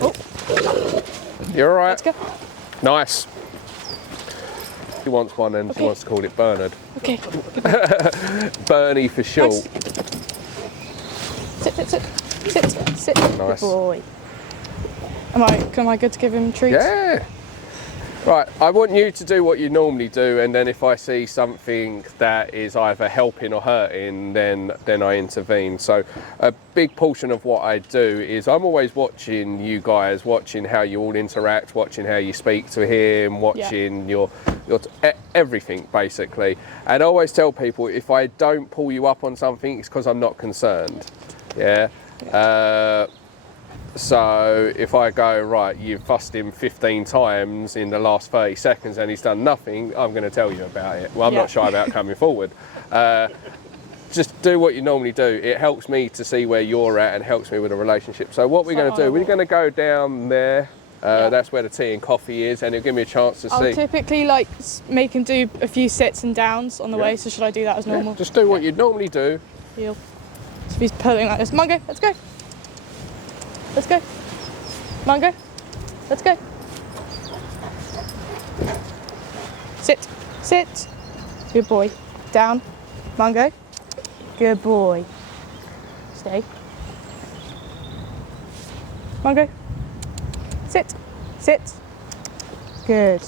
Oh. You're all right. Let's go. Nice. She wants one and she wants to call it Bernard. Okay. Bernie for short. Nice. Sit, sit, sit. Sit, sit. Nice. Good boy. Am I good to give him treats? Yeah. Right, I want you to do what you normally do, and then if I see something that is either helping or hurting, then I intervene. So a big portion of what I do is I'm always watching you guys, watching how you all interact, watching how you speak to him, watching your everything basically. And I always tell people, if I don't pull you up on something, it's because I'm not concerned. Yeah. So if I go, right, you've fussed him 15 times in the last 30 seconds and he's done nothing, I'm going to tell you about it. Well, I'm not shy about coming forward. Just do what you normally do. It helps me to see where you're at and helps me with a relationship. So what we're going to do, we're going to go down there. That's where the tea and coffee is, and it'll give me a chance to see. I'll typically make him do a few sits and downs on the way, so should I do that as normal? Just do what you normally do. Heel. So if he's pulling like this, Mungo, let's go. Let's go. Mungo, let's go. Sit, sit. Good boy. Down. Mungo. Good boy. Stay. Mungo. Sit, sit. Good.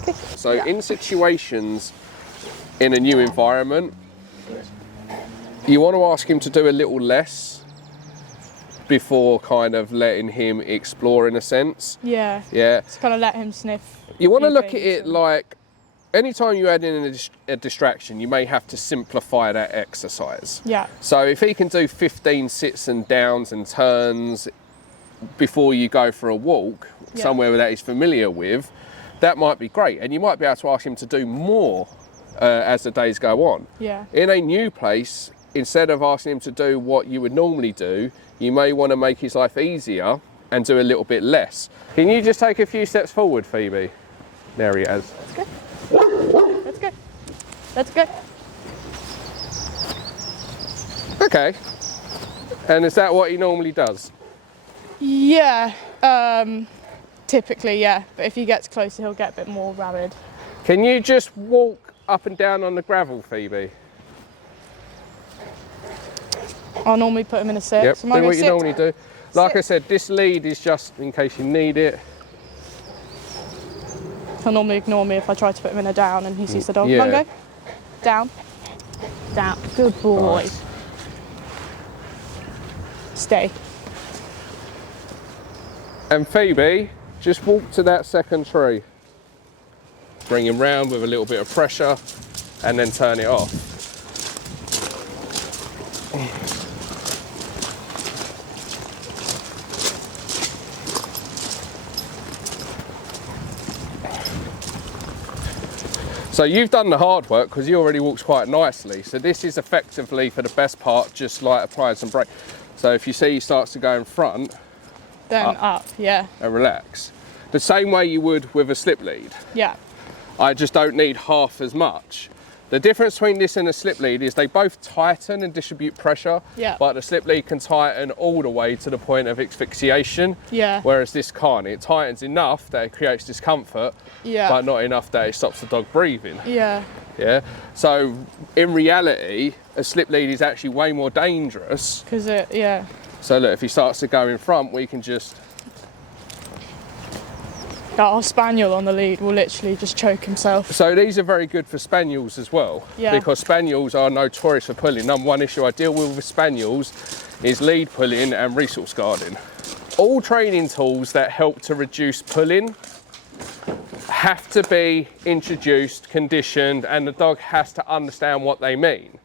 Okay. So in situations in a new environment, you want to ask him to do a little less before kind of letting him explore, in a sense. Yeah. Yeah. Just kind of let him sniff. You want to look at it like, anytime you add in a distraction, you may have to simplify that exercise. Yeah. So if he can do 15 sits and downs and turns before you go for a walk, somewhere that he's familiar with, that might be great. And you might be able to ask him to do more as the days go on. Yeah. In a new place, instead of asking him to do what you would normally do, you may want to make his life easier and do a little bit less. Can you just take a few steps forward, Phoebe? There he is. Let's go. Let's go. Let's go. Okay. And is that what he normally does? Yeah. Typically, yeah. But if he gets closer, he'll get a bit more rabid. Can you just walk up and down on the gravel, Phoebe? I'll normally put him in a sit. Yep, So do what you normally do. Like Sit. I said, this lead is just in case you need it. He'll normally ignore me if I try to put him in a down and he sees the dog. Yeah. Mungo. Down. Down. Good boy. Nice. Stay. And Phoebe, just walk to that second tree. Bring him round with a little bit of pressure and then turn it off. So you've done the hard work because he already walks quite nicely. So this is effectively, for the best part, just like applying some brake. So if you see he starts to go in front, Then up. Yeah. and relax. The same way you would with a slip lead. Yeah. I just don't need half as much. The difference between this and a slip lead is they both tighten and distribute pressure, Yeah. but the slip lead can tighten all the way to the point of asphyxiation, Yeah. whereas this can't. It tightens enough that it creates discomfort, Yeah. but not enough that it stops the dog breathing. Yeah. Yeah. So in reality, a slip lead is actually way more dangerous. Because yeah. So look, if he starts to go in front, we can just... Our spaniel on the lead will literally just choke himself. So these are very good for spaniels as well, Yeah. because spaniels are notorious for pulling. Number one issue I deal with spaniels is lead pulling and resource guarding. All training tools that help to reduce pulling have to be introduced, conditioned, and the dog has to understand what they mean,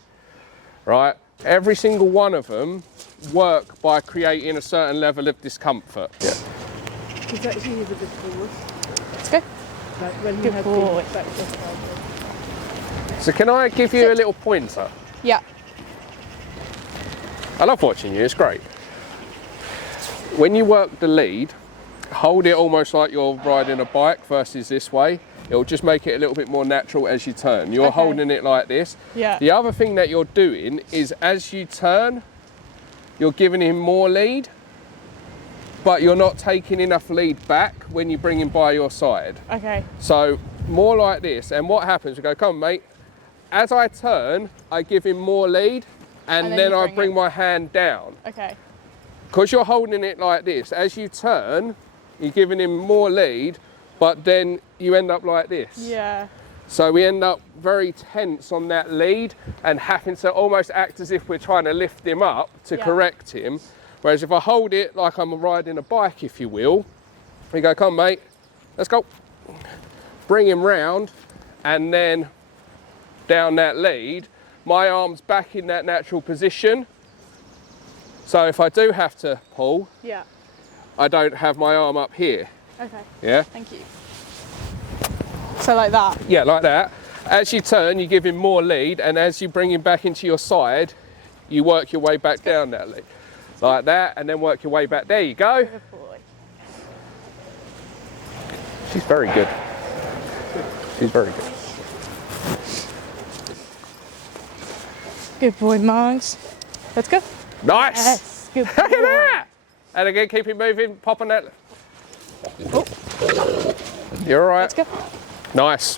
right? Every single one of them work by creating a certain level of discomfort. Yeah. Because actually he's a bit forward. Let's go. Like when he Good had boy. the back just So can I give you a little pointer? Yeah. I love watching you, it's great. When you work the lead, hold it almost like you're riding a bike versus this way. It'll just make it a little bit more natural as you turn. You're Okay. holding it like this. Yeah. The other thing that you're doing is as you turn, you're giving him more lead. but you're not taking enough lead back when you bring him by your side. Okay. So more like this, and what happens, we go, come on mate. As I turn, I give him more lead, and then then you I bring bring it. my hand down. Okay. Because you're holding it like this, as you turn, you're giving him more lead, but then you end up like this. Yeah. So we end up very tense on that lead and having to almost act as if we're trying to lift him up to Yeah. correct him. Whereas if I hold it like I'm riding a bike, if you will, we go, come mate, let's go. Bring him round and then down that lead, my arm's back in that natural position. So if I do have to pull, Yeah. I don't have my arm up here, Okay. yeah? Thank you. So like that. Yeah, like that. As you turn, you give him more lead, and as you bring him back into your side, you work your way back down that lead. Like that, and then work your way back. There you go. Good boy. She's very good. She's very good. Good boy, Monks. Let's go. Nice! Yes. Good boy. Look at that! And again, keep him moving, pop on that. Oh, You're all right. let's go. Nice.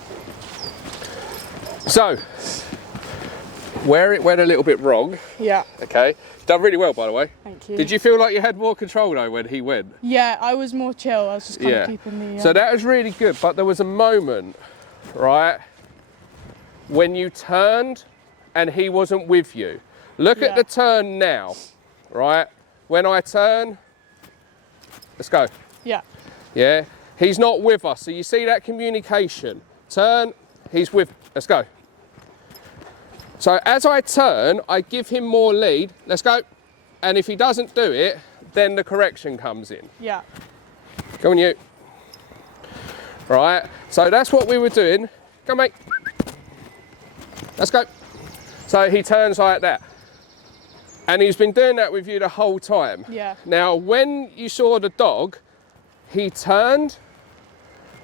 So, where it went a little bit wrong, Yeah. okay, done really well by the way. Thank you. Did you feel like you had more control though when he went? Yeah, I was more chill. I was just kind of keeping the. So that was really good, but there was a moment, right, when you turned and he wasn't with you. Look at Yeah. the turn now, right? When I turn, let's go. Yeah. Yeah, he's not with us. So you see that communication. Turn, he's with, let's go. So as I turn, I give him more lead. Let's go. And if he doesn't do it, then the correction comes in. Yeah. Come on, you. Right, so that's what we were doing. Come, mate. Let's go. So he turns like that. And he's been doing that with you the whole time. Yeah. Now, when you saw the dog, he turned,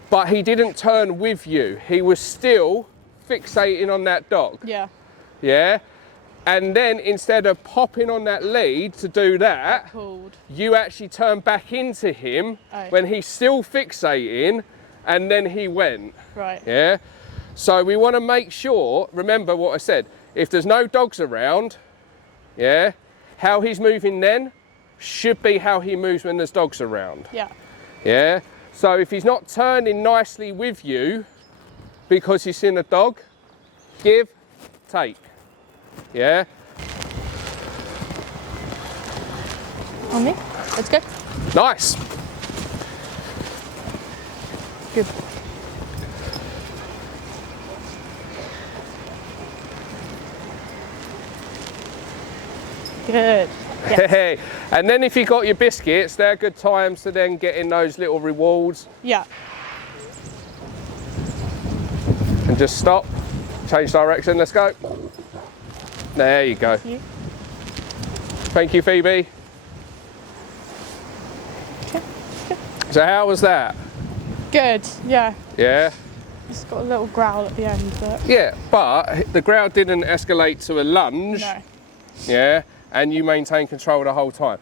but he didn't turn with you. He was still fixating on that dog. Yeah. Yeah? And then instead of popping on that lead to do that, Pulled. you actually turned back into him Oh. when he's still fixating, and then he went. Right. Yeah? So we want to make sure, remember what I said, if there's no dogs around, yeah, how he's moving then should be how he moves when there's dogs around. Yeah. Yeah? So if he's not turning nicely with you because he's seen a dog, give, take. Yeah? On me. Let's go. Nice. Good. Good. Yeah. Hey, and then if you got your biscuits, they're good times to then get in those little rewards Yeah. and just stop, change direction, let's go. There you go. You. Thank you, Phoebe. Okay. So how was that? Good. Yeah. Yeah? It's got a little growl at the end, but Yeah, but the ground didn't escalate to a lunge, no. yeah, and you maintain control the whole time.